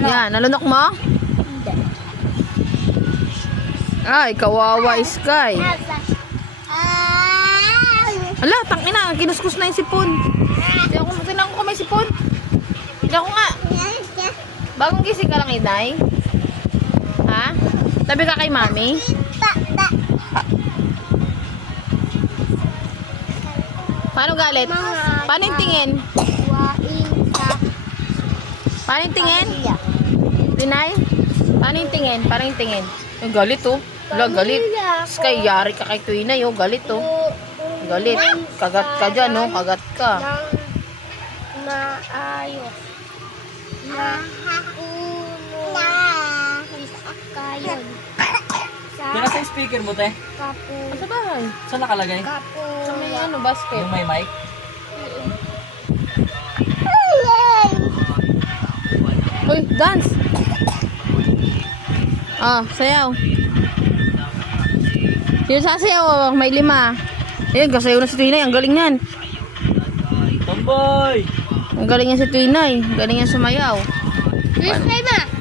Ano? Yan, nalunok mo? Hindi. Ay, kawawa Sky. Ala, tangina, kinuskus na yung sipon. Tingnan ko may sipon. Tingnan ko nga. Bagong gising ka lang, Inay? Ha? Tabi ka kay Mami? Paano galit? Paano yung tingin? Paano yung tingin? Inay? Paano yung tingin? Paano yung tingin? Yung galit, oh. Wala, galit. Sky, yari ka kay Twinay, oh. Galit, oh. Galit. Kagat ka dyan, oh. Kagat ka. Maayos. Kayon. Yan nasa speaker mo, te. Kapo. Sa bahay. Saan nakalagay? Kapo. Sa may ano, basket. Yung may mic? Uy, dance! Ah, sayaw. Sino sasayaw? Oh, may 5. Ayun, kasayaw na si Twinay. Ang galing yan. Tomboy! Ang galing yan si Twinay. Ang galing yan sumayaw. Yes, Mama.